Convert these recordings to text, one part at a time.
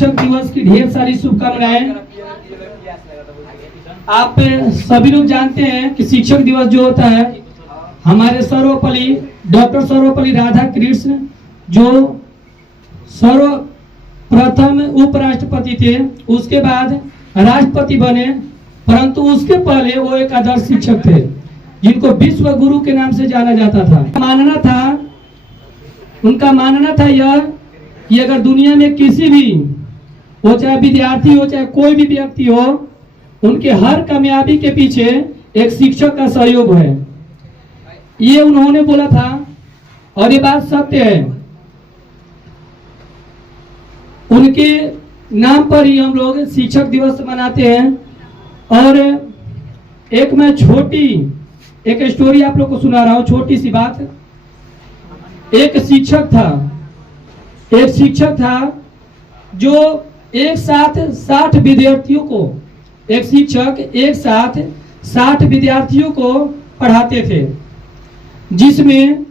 शिक्षक दिवस की ढेर सारी शुभकामनाएं। आप सभी लोग जानते हैं कि शिक्षक दिवस जो होता है हमारे सर्वपल्ली डॉक्टर सर्वपल्ली राधाकृष्ण जो सर्वप्रथम उपराष्ट्रपति थे, उसके बाद राष्ट्रपति बने, परंतु उसके पहले वो एक आदर्श शिक्षक थे जिनको विश्व गुरु के नाम से जाना जाता था। उनका मानना था यह कि अगर दुनिया में किसी भी, वो चाहे विद्यार्थी हो चाहे कोई भी व्यक्ति हो, उनके हर कामयाबी के पीछे एक शिक्षक का सहयोग है। ये उन्होंने बोला था और ये बात सत्य है। उनके नाम पर ही हम लोग शिक्षक दिवस मनाते हैं। और एक मैं छोटी एक स्टोरी आप लोग को सुना रहा हूं, छोटी सी बात। एक शिक्षक था जो एक साथ 60 विद्यार्थियों को, एक शिक्षक एक साथ 60 विद्यार्थियों को पढ़ाते थे, जिसमें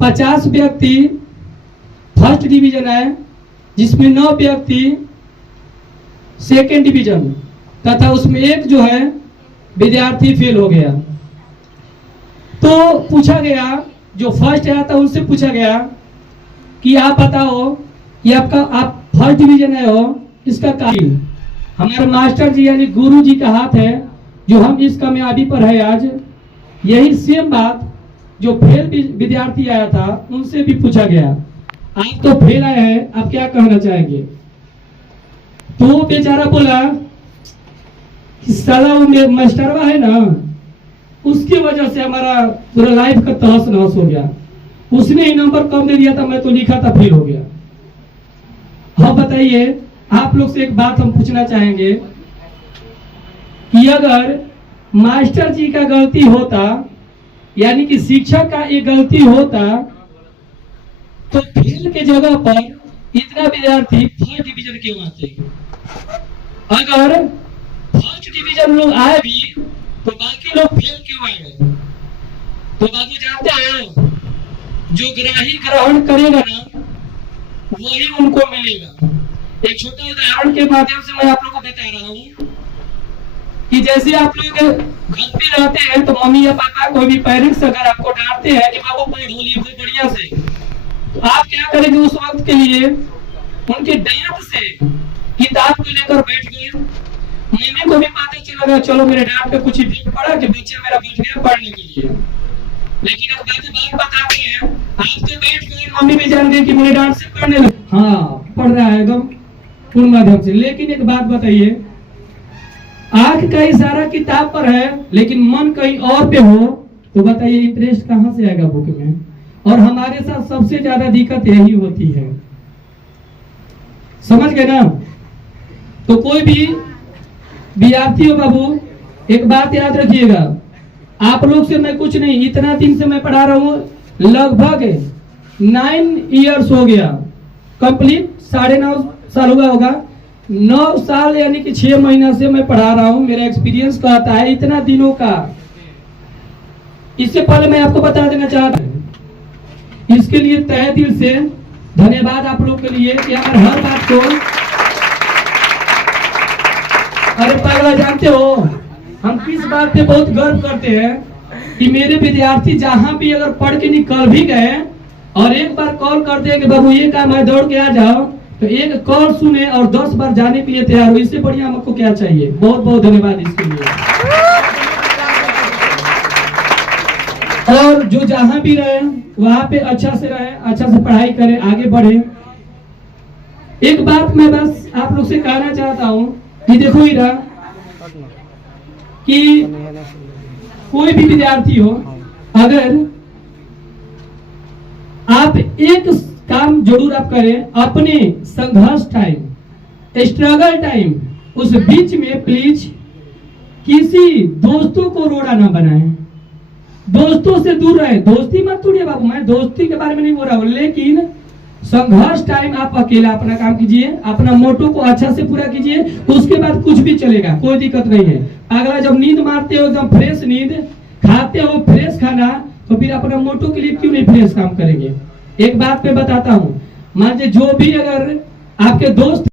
50 व्यक्ति फर्स्ट डिवीजन है, जिसमें 9 व्यक्ति सेकेंड डिवीजन, तथा उसमें एक जो है विद्यार्थी फेल हो गया। तो पूछा गया, जो फर्स्ट आया था उनसे पूछा गया कि आप बताओ कि आप फर्स्ट डिवीजन आए हो, इसका कारण। हमारे मास्टर जी यानी गुरु जी का हाथ है जो हम इस कामयाबी पर है आज। यही सेम बात जो फेल विद्यार्थी आया था उनसे भी पूछा गया, आप तो फेल आए हैं, आप क्या कहना चाहेंगे? तो वो बेचारा बोला कि साला वो मास्टरवा है ना, उसकी वजह से हमारा पूरा लाइफ का तहस नहस हो गया। उसने ही नंबर कम दे दिया था, मैं तो लिखा था फेल हो गया। हाँ बताइए, आप लोग से एक बात हम पूछना चाहेंगे कि अगर मास्टर जी का गलती होता, यानी कि शिक्षक का एक गलती होता, तो फेल के जगह पर इतना विद्यार्थी फर्स्ट डिवीजन क्यों आते? अगर फर्स्ट डिवीजन लोग आए भी तो बाकी लोग फेल क्यों आए? तो बाबू जानते हैं, जो ग्रहण करेगा ना वही उनको मिलेगा। एक छोटा उदाहरण के माध्यम से मैं आप लोगों को बता रहा हूँ कि जैसे आप लोग घर पे रहते हैं तो मम्मी या पापा कोई भी पेरेंट्स अगर आपको डांटते हैं कि बाबू पढ़ो लिखो बढ़िया से, तो आप क्या करेंगे? उस वक्त के लिए उनके डांट से किताब को लेकर बैठ गए। मम्मी को भी पता चलेगा, चलो मेरे डांट पे कुछ इफेक्ट पड़ा कि बच्चा मेरा बैठ गया पढ़ने के लिए। लेकिन अब बात बताते हैं, आप तो बैठ गए, मम्मी भी जान गई कि मेरे डांट से पढ़ने लगे। हाँ, पढ़ रहा है एकदम पूर्ण माध्यम से। लेकिन एक बात बताइए, आंख का इशारा किताब पर है लेकिन मन कहीं और पे हो, तो बताइए इंटरेस्ट कहां से आएगा बुक में? और हमारे साथ सबसे ज्यादा दिक्कत यही होती है, समझ गए ना? तो कोई भी विद्यार्थी हो बाबू, एक बात याद रखिएगा, आप लोग से मैं कुछ नहीं, इतना दिन से मैं पढ़ा रहा हूँ, लगभग 9 इयर्स हो गया, कंप्लीट 9.5 साल हुआ होगा। 9 साल यानी कि 6 महीना से मैं पढ़ा रहा हूँ। मेरा एक्सपीरियंस कहता है इतना दिनों का। इससे पहले मैं आपको बता देना चाहता हूँ, इसके लिए तहे दिल से धन्यवाद आप लोग के लिए कि अगर हर बात को, अरे पागला जानते हो हम किस बात पे बहुत गर्व करते हैं कि मेरे विद्यार्थी जहां भी अगर पढ़ के निकल भी गए और एक बार कॉल कर दे कि बाबू ये काम है दौड़ के आ जाओ, तो एक कॉल सुने और 10 बार जाने के लिए तैयार हो। इससे बढ़िया हमको क्या चाहिए? बहुत बहुत धन्यवाद इसके लिए। और जो जहां भी रहे वहां पे अच्छा से रहे, अच्छा से पढ़ाई करें, आगे बढ़े। एक बात मैं बस आप लोग से कहना चाहता हूँ कि देखो इरा कि कोई भी विद्यार्थी हो, अगर आप एक काम जरूर आप करें, अपने संघर्ष टाइम, स्ट्रगल टाइम, उस बीच में प्लीज किसी दोस्तों को रोड़ा ना बनाएं, दोस्तों से दूर रहे। दोस्ती मत तोड़िए बाबू, मैं दोस्ती के बारे में नहीं बोल रहा हूं, लेकिन संघर्ष टाइम आप अकेला अपना काम कीजिए, अपना मोटो को अच्छा से पूरा कीजिए, उसके बाद कुछ भी चलेगा, कोई दिक्कत नहीं है। अगला जब नींद मारते हो एकदम फ्रेश नींद, खाते हो फ्रेश खाना, तो फिर अपना मोटो के लिए क्यों नहीं फ्रेश काम करेंगे? एक बात पे बताता हूँ, मान लीजिए जो भी अगर आपके दोस्त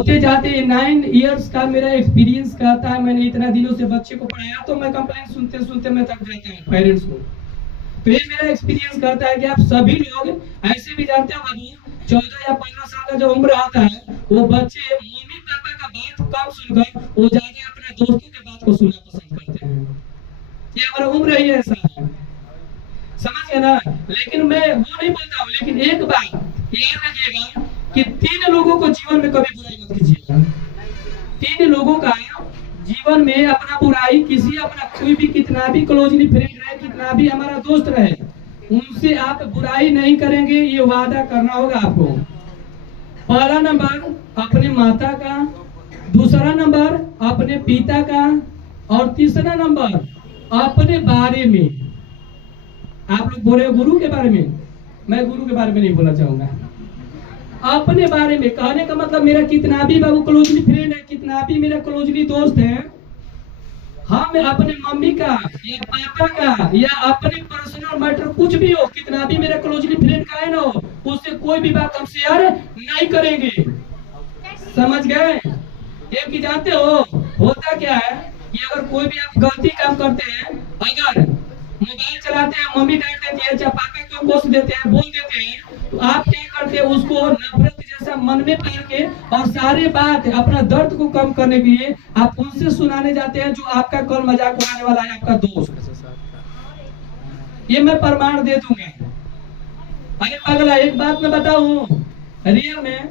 होते जाते 9 इयर्स का मेरा एक्सपीरियंस कहता है, मैंने इतना दिनों से बच्चे को पढ़ाया, तो मैं कंप्लेंट सुनते सुनते मैं थक जाता हूँ पेरेंट्स को। तो ये मेरा एक्सपीरियंस कहता है कि आप सभी लोग ऐसे भी जानते हो बाबू, 14 या 15 साल का जो उम्र होता है, वो बच्चे मम्मी पापा का बात कम सुनकर वो ज्यादा अपने दोस्तों के बात को सुनना पसंद करते हैं। ये हमारा उम्र ही ऐसा है, समझ गए ना। लेकिन मैं वो नहीं बोलता हूँ, लेकिन एक बात याद रखिएगा कि 3 लोगों को जीवन में कभी बुराई मत कीजिएगा। 3 लोगों का जीवन में अपना बुराई, किसी अपना कोई भी कितना भी क्लोजली फ्रेंड रहे, कितना भी हमारा दोस्त रहे, उनसे आप बुराई नहीं करेंगे, ये वादा करना होगा आपको। पहला नंबर अपने माता का, दूसरा नंबर अपने पिता का, और तीसरा नंबर अपने बारे में। आप लोग बोले गुरु के बारे में, मैं गुरु के बारे में नहीं बोलना चाहूंगा। अपने बारे में कहने का मतलब मेरा कितना भी बाबू क्लोजली फ्रेंड है, कितना भी मेरा क्लोजली दोस्त है, हम अपने मम्मी का या पापा का या अपने पर्सनल मैटर कुछ भी हो, कितना भी मेरा क्लोजली फ्रेंड का है ना हो, उससे कोई भी बात हम शेयर नहीं करेंगे। समझ गए? एक की जानते हो होता क्या है कि अगर कोई भी आप गलती काम करते हैं, अगर मोबाइल चलाते हैं, मम्मी डांट देती है, चाहे पापा को कोस देते हैं, बोल देते हैं, तो आप क्या करते हैं, उसको नफरत जैसा मन में पाल के और सारे बात अपना दर्द को कम करने के लिए आप उनसे सुनाने जाते हैं जो आपका कल मजाक उड़ाने वाला है, आपका दोस्त। ये मैं प्रमाण दे दूंगा। अरे अगला एक बात मैं बताऊं रियल में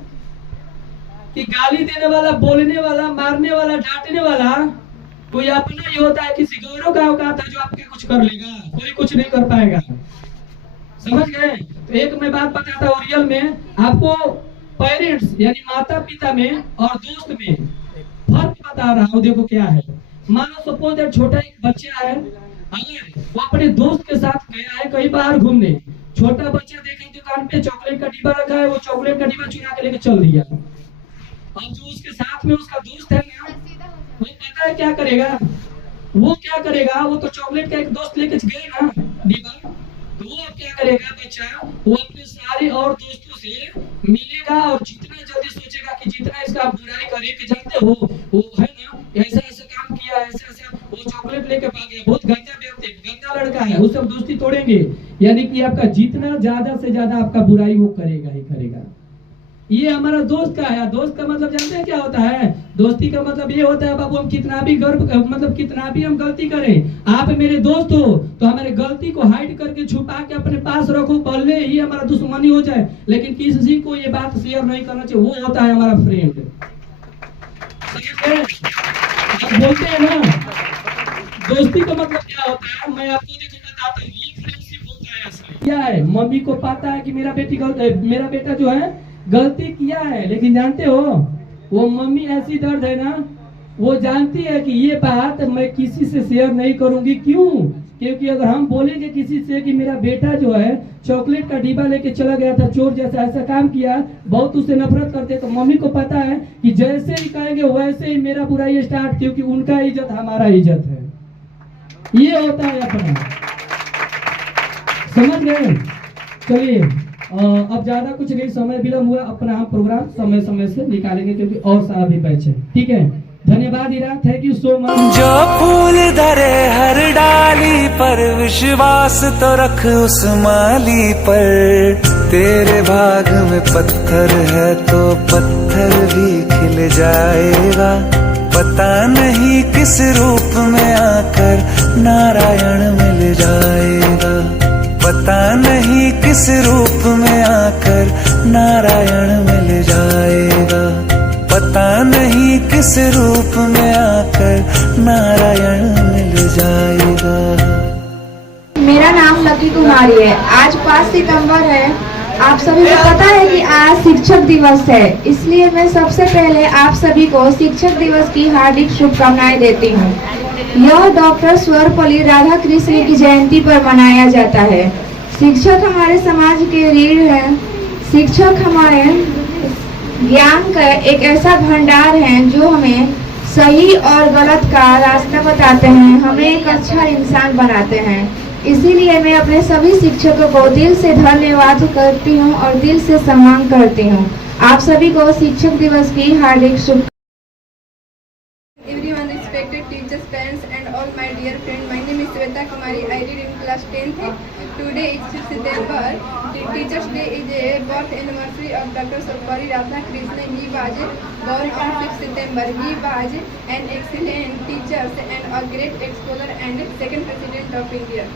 कि गाली देने वाला, बोलने वाला, मारने वाला, डांटने वाला कोई अपना ही होता है, किसी गौरव का औकात है जो आपके कुछ कर लेगा, कोई कुछ नहीं कर पाएगा। समझ गए? तो एक मैं बात बताता हूँ रियल में आपको, पेरेंट्स यानी माता पिता में और दोस्त में फर्क बता रहा हूँ। देखो क्या है, मानो सपोज छोटा एक बच्चा है, अगर वो अपने दोस्त के साथ गया है कहीं बाहर घूमने, छोटा बच्चा देखा दुकान पे चॉकलेट का डिब्बा रखा है, वो चॉकलेट का डिब्बा चुरा के लेके चल दिया। अब जो उसके साथ में उसका दोस्त है ना, वो पता है क्या करेगा, वो क्या करेगा, वो तो चॉकलेट का एक दोस्त लेके गए ना डिब्बा, तो वो अब क्या करेगा बच्चा, वो अपने सारे और दोस्तों से मिलेगा और जितना जल्दी सोचेगा कि जितना इसका बुराई करे, कि जानते हो वो है ना ऐसा ऐसा काम किया, ऐसा ऐसा, वो चॉकलेट लेके भाग गया, बहुत गंदा व्यक्ति, गंदा लड़का है, उससे दोस्ती तोड़ेंगे। यानी कि आपका जितना ज्यादा से ज्यादा आपका बुराई वो करेगा ही करेगा। ये हमारा दोस्त का है। दोस्त का मतलब जानते हैं क्या होता है? दोस्ती का मतलब ये होता है बाबू, हम कितना भी गर्व मतलब कितना भी हम गलती करें, आप मेरे दोस्त हो तो हमारे गलती को हाइड करके छुपा के अपने पास रखो, भले ही हमारा दुश्मनी हो जाए, लेकिन किसी को ये बात शेयर नहीं करना चाहिए, वो होता है हमारा फ्रेंड। आप बोलते हैं ना दोस्ती का मतलब क्या होता है, मैं आपको देखो बताता हूँ। ये फ्रेंडशिप होता है असली क्या है, मम्मी को पता है कि मेरा बेटा जो है गलती किया है, लेकिन जानते हो वो मम्मी ऐसी दर्द है ना, वो जानती है कि ये बात मैं किसी से शेयर नहीं करूंगी। क्यों? क्योंकि अगर हम बोलेंगे किसी से कि मेरा बेटा जो है चॉकलेट का डिब्बा लेके चला गया था, चोर जैसा ऐसा काम किया, बहुत उससे नफरत करते, तो मम्मी को पता है कि जैसे ही कहेंगे वैसे ही मेरा बुराई स्टार्ट, क्योंकि उनका इज्जत हमारा इज्जत है। ये होता है अपना, समझ गए? चलिए अब ज्यादा कुछ नहीं, समय विलम्ब हुआ, अपना हम प्रोग्राम समय समय से निकालेंगे क्योंकि और सारा भी बैच है। ठीक है, धन्यवाद Ira, thank you so much. जो फूल धरे हर डाली पर, विश्वास तो रख उस माली पर, तेरे भाग में पत्थर है तो पत्थर भी खिल जाएगा, पता नहीं किस रूप में आकर नारायण मिल जाएगा, पता नहीं किस रूप में आकर नारायण मिल जाएगा, पता नहीं किस रूप में आकर नारायण मिल जाएगा। मेरा नाम लकी कुमारी है। आज 5 सितंबर है। आप सभी को पता है कि आज शिक्षक दिवस है, इसलिए मैं सबसे पहले आप सभी को शिक्षक दिवस की हार्दिक शुभकामनाएं देती हूँ। यह डॉक्टर सर्वपल्ली राधाकृष्ण की जयंती पर मनाया जाता है। शिक्षक हमारे समाज के रीढ़ हैं। शिक्षक हमारे ज्ञान का एक ऐसा भंडार है जो हमें सही और गलत का रास्ता बताते हैं, हमें एक अच्छा इंसान बनाते हैं। इसीलिए मैं अपने सभी शिक्षकों को दिल से धन्यवाद करती हूँ और दिल से सम्मान करती हूँ। आप सभी को शिक्षक दिवस की हार्दिक शुभ Everyone, respected teachers, parents, and all my dear friends. My name is Sweta Kumari. I read in class 10th. Today is 6th September. The Teachers' Day is a birth anniversary of Dr. Sarvapalli Radhakrishnan. He was born on 6th September. He was an excellent teacher and a great scholar and second president of India.